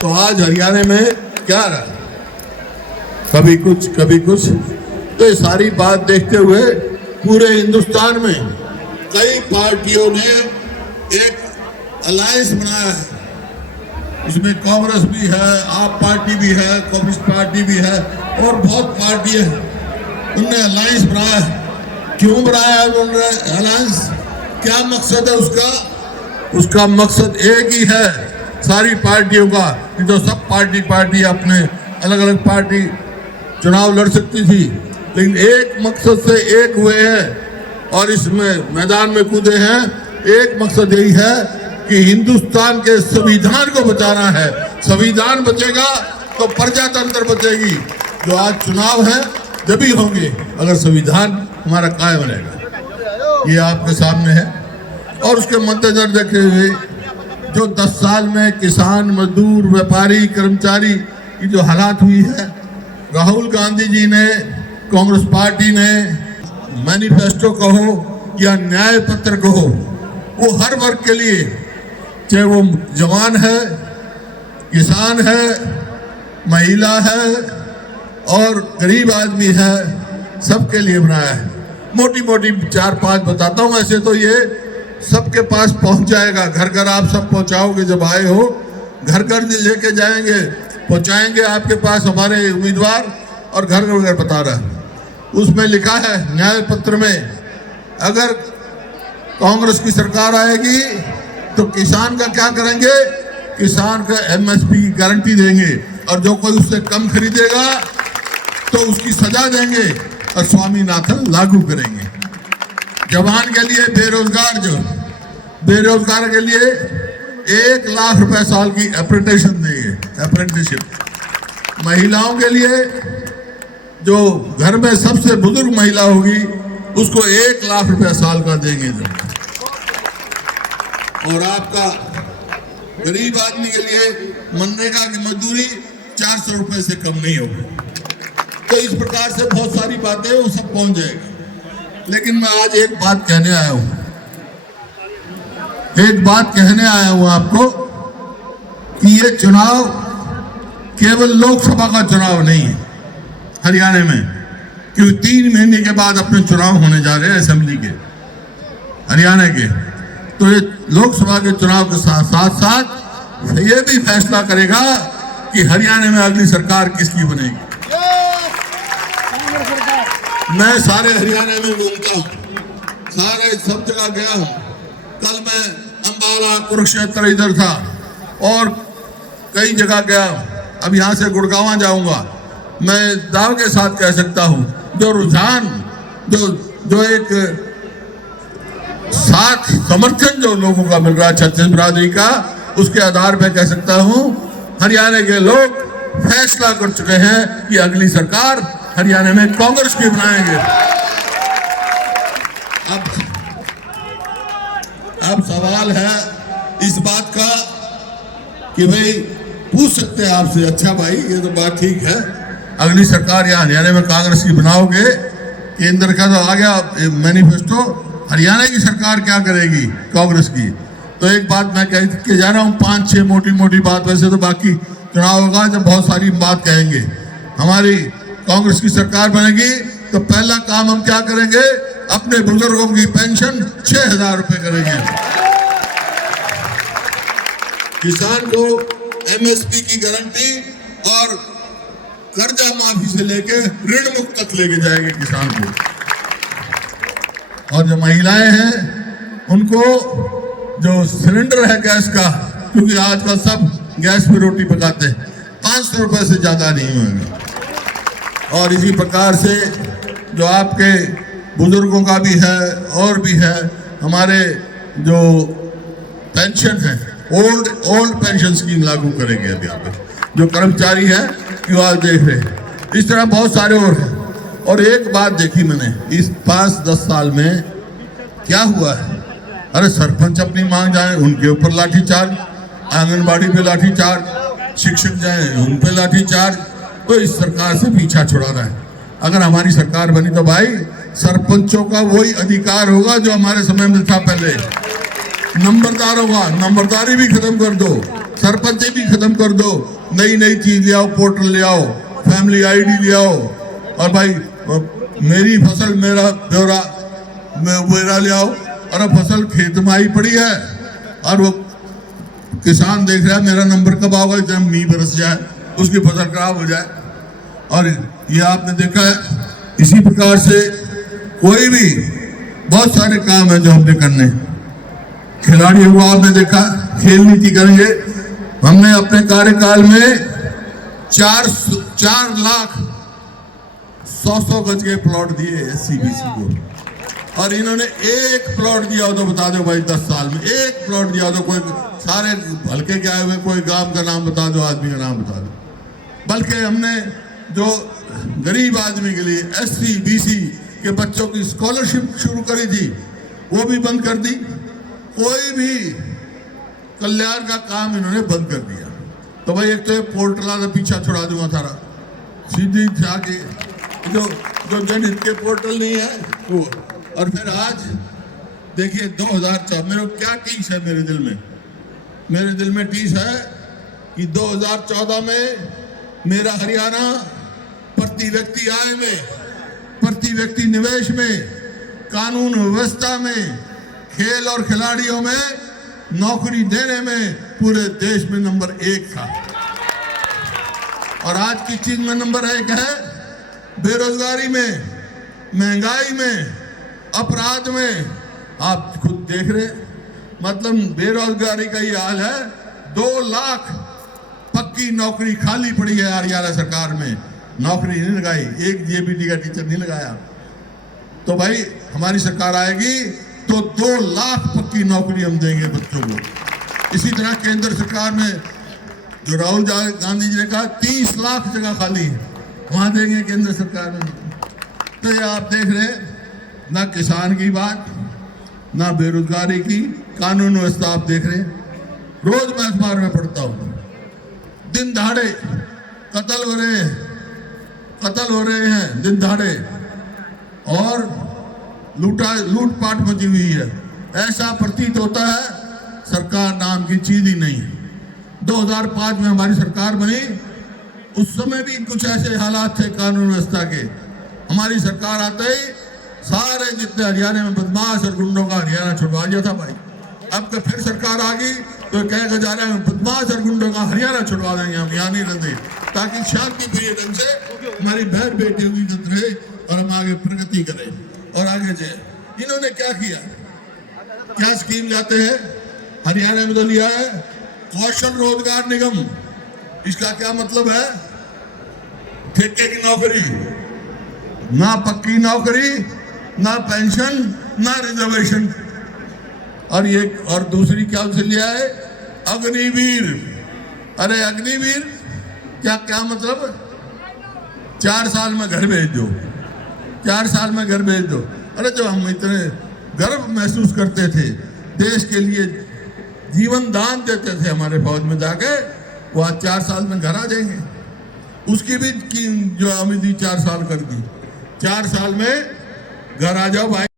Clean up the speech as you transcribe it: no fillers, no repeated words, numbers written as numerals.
तो आज हरियाणा में क्या रहा, कभी कुछ कभी कुछ। तो ये सारी बात देखते हुए पूरे हिंदुस्तान में कई पार्टियों ने एक अलायंस बनाया है। उसमें कांग्रेस भी है, आप पार्टी भी है, कम्युनिस्ट पार्टी भी है और बहुत पार्टी है। उनने अलायंस बनाया है। क्यों बनाया है उन्होंने अलायंस? क्या मकसद है उसका? उसका मकसद एक ही है सारी पार्टियों का, कि जो सब पार्टी अपने अलग अलग पार्टी चुनाव लड़ सकती थी, लेकिन एक मकसद से एक हुए हैं और इसमें मैदान में कूदे हैं। एक मकसद यही है कि हिंदुस्तान के संविधान को बचाना है। संविधान बचेगा तो प्रजातंत्र बचेगी। जो आज चुनाव है जब ही होंगे अगर संविधान हमारा कायम रहेगा। ये आपके सामने है। और उसके मद्देनजर देखते हुए जो 10 साल में किसान, मजदूर, व्यापारी, कर्मचारी की जो हालात हुई है, राहुल गांधी जी ने, कांग्रेस पार्टी ने मैनिफेस्टो कहो या न्याय पत्र कहो, वो हर वर्ग के लिए, चाहे वो जवान है, किसान है, महिला है और गरीब आदमी है, सबके लिए बनाया है। मोटी मोटी 4-5 बताता हूँ। ऐसे तो ये सबके पास पहुंच जाएगा, घर घर आप सब पहुंचाओगे। जब आए हो घर घर लेके जाएंगे, पहुंचाएंगे आपके पास हमारे उम्मीदवार, और घर घर बता रहा है। उसमें लिखा है न्याय पत्र में, अगर कांग्रेस की सरकार आएगी तो किसान का क्या करेंगे? किसान का एमएसपी की गारंटी देंगे, और जो कोई उससे कम खरीदेगा तो उसकी सजा देंगे और स्वामीनाथन लागू करेंगे। जवान के लिए, बेरोजगार के लिए 1 लाख रुपए साल की अप्रेंटिसशिप। महिलाओं के लिए, जो घर में सबसे बुजुर्ग महिला होगी उसको 1 लाख रुपए साल का देंगे। और आपका गरीब आदमी के लिए मनरेगा की मजदूरी 400 रुपए से कम नहीं होगी। तो इस प्रकार से बहुत सारी बातें वो सब पहुंच जाएगा। लेकिन मैं आज एक बात कहने आया हूं आपको, कि ये चुनाव केवल लोकसभा का चुनाव नहीं है हरियाणा में, क्योंकि 3 महीने के बाद अपने चुनाव होने जा रहे हैं असेंबली के, हरियाणा के। तो ये लोकसभा के चुनाव के साथ साथ ये भी फैसला करेगा कि हरियाणा में अगली सरकार किसकी बनेगी। मैं सारे हरियाणा में घूमता हूँ, सारे सब जगह गया हूँ। कल मैं अंबाला, कुरुक्षेत्र इधर था और कई जगह गया। अब यहाँ से गुड़गांव जाऊंगा। मैं दाव के साथ कह सकता हूँ, जो रुझान, जो एक साथ समर्थन जो लोगों का मिल रहा है छत्तीस बिरादरी का, उसके आधार पर कह सकता हूँ हरियाणा के लोग फैसला कर चुके हैं कि अगली सरकार हरियाणा में कांग्रेस की बनाएंगे। अब सवाल है इस बात का कि भाई पूछ सकते हैं आपसे, अच्छा भाई ये तो बात ठीक है, अगली सरकार या हरियाणा में कांग्रेस की बनाओगे, केंद्र का तो आ गया मैनिफेस्टो, हरियाणा की सरकार क्या करेगी कांग्रेस की? तो एक बात मैं कह के जा रहा हूँ, 5-6 मोटी मोटी बात। वैसे तो बाकी चुनाव होगा जब बहुत सारी बात कहेंगे। हमारी कांग्रेस की सरकार बनेगी तो पहला काम हम क्या करेंगे? अपने बुजुर्गों की पेंशन 6,000 रुपए करेंगे। किसान को एमएसपी की गारंटी और कर्जा माफी से लेके ऋण मुक्त तक लेके जाएंगे किसान को। और जो महिलाएं हैं उनको जो सिलेंडर है गैस का, क्योंकि आजकल सब गैस पे रोटी पकाते हैं, 500 रुपए से ज्यादा नहीं होगा। और इसी प्रकार से जो आपके बुजुर्गों का भी है और भी है, हमारे जो पेंशन है, ओल्ड पेंशन स्कीम लागू करेंगे अभी यहाँ पे, जो कर्मचारी है क्यों आज देख रहे हैं। इस तरह बहुत सारे और हैं। और एक बात देखी मैंने इस 5-10 साल में क्या हुआ है। अरे सरपंच अपनी मांग जाए उनके ऊपर लाठीचार्ज, आंगनबाड़ी पे लाठीचार्ज, शिक्षक जाए उन पे लाठीचार्ज। तो इस सरकार से पीछा छुड़ाना है। अगर हमारी सरकार बनी तो भाई सरपंचों का वही अधिकार होगा जो हमारे समय में था पहले। नंबरदार होगा, नंबरदारी भी खत्म कर दो। सरपंच भी खत्म कर दो, नई नई चीज ले आओ, पोर्टल ले आओ, फैमिली आईडी ले आओ, और भाई मेरी फसल मेरा ब्यौरा मेरा ले आओ। और अब फसल खेत में आई पड़ी है और वो किसान देख रहा है मेरा नंबर कब आओगा, जब मींह बरस जाए, उसकी फसल खराब हो जाए। और ये आपने देखा है, इसी प्रकार से कोई भी बहुत सारे काम है जो हमने करने। खिलाड़ियों को आपने देखा, खेल नीति करेंगे, हमने अपने कार्यकाल में 4 लाख 100 गज के प्लॉट दिए SC/BC को, और इन्होंने एक प्लॉट दिया हो तो बता दो भाई, 10 साल में एक प्लॉट दिया हो तो कोई, सारे हल्के के आए हुए, कोई गांव का नाम बता दो, आदमी का नाम बता दो। बल्कि हमने जो गरीब आदमी के लिए SC/BC के बच्चों की स्कॉलरशिप शुरू करी थी वो भी बंद कर दी। कोई भी कल्याण का काम इन्होंने बंद कर दिया। तो भाई एक तो ये पोर्टल का पीछा छुड़ा दूंगा थारा, सीधी जाके जो जनहित के पोर्टल नहीं है वो। और फिर आज देखिए 2004, मेरे क्या टीस है मेरे दिल में टीस है कि 2014 में मेरा हरियाणा प्रति व्यक्ति आय में, प्रति व्यक्ति निवेश में, कानून व्यवस्था में, खेल और खिलाड़ियों में, नौकरी देने में पूरे देश में नंबर 1 था। और आज की चीज में नंबर 1 है बेरोजगारी में, महंगाई में, अपराध में। आप खुद देख रहे, मतलब बेरोजगारी का ये हाल है। 2 लाख पक्की नौकरी खाली पड़ी है हरियाणा सरकार में, नौकरी नहीं लगाई, एक JBT का टीचर नहीं लगाया। तो भाई हमारी सरकार आएगी तो 2 लाख पक्की नौकरी हम देंगे बच्चों को। इसी तरह केंद्र सरकार में जो राहुल गांधी जी ने कहा 30 लाख जगह खाली है, वहां देंगे केंद्र सरकार में। तो ये आप देख रहे हैं, ना किसान की बात, ना बेरोजगारी की, कानून व्यवस्था आप देख रहे हैं। रोज मैं अखबार में पढ़ता हूं, दिन दहाड़े कत्ल हो रहे हैं दिन दहाड़े, और लूटपाट मची हुई है। ऐसा प्रतीत होता है सरकार नाम की चीज ही नहीं। 2005 में हमारी सरकार बनी, उस समय भी कुछ ऐसे हालात थे कानून व्यवस्था के। हमारी सरकार आते ही सारे जितने हरियाणा में बदमाश और गुंडों का हरियाणा छुड़वा दिया था भाई। अब तो फिर सरकार आ गई तो कह जा रहे हैं बदमाश और गुंडों का हरियाणा छुड़वा देंगे, हम यहाँ नहीं रहते, ताकि शांति प्रिय ढंग से हमारी बहन बेटियों की इज्जत रहे और हम आगे प्रगति करें और आगे जाए। इन्होंने क्या किया, क्या स्कीम लाते हैं हरियाणा में? तो लिया है कौशल रोजगार निगम। इसका क्या मतलब है? ठेके की नौकरी, ना पक्की नौकरी, ना पेंशन, ना रिजर्वेशन। और दूसरी क्या उनसे लिया है? अग्निवीर। अरे अग्निवीर क्या मतलब? 4 साल में घर भेज दो, 4 साल में घर भेज दो। अरे जो हम इतने गर्व महसूस करते थे, देश के लिए जीवन दान देते थे हमारे फौज में जाके, वो आज 4 साल में घर आ जाएंगे। उसकी भी जो अवधि 4 साल कर दी, 4 साल में घर आ जाओ भाई।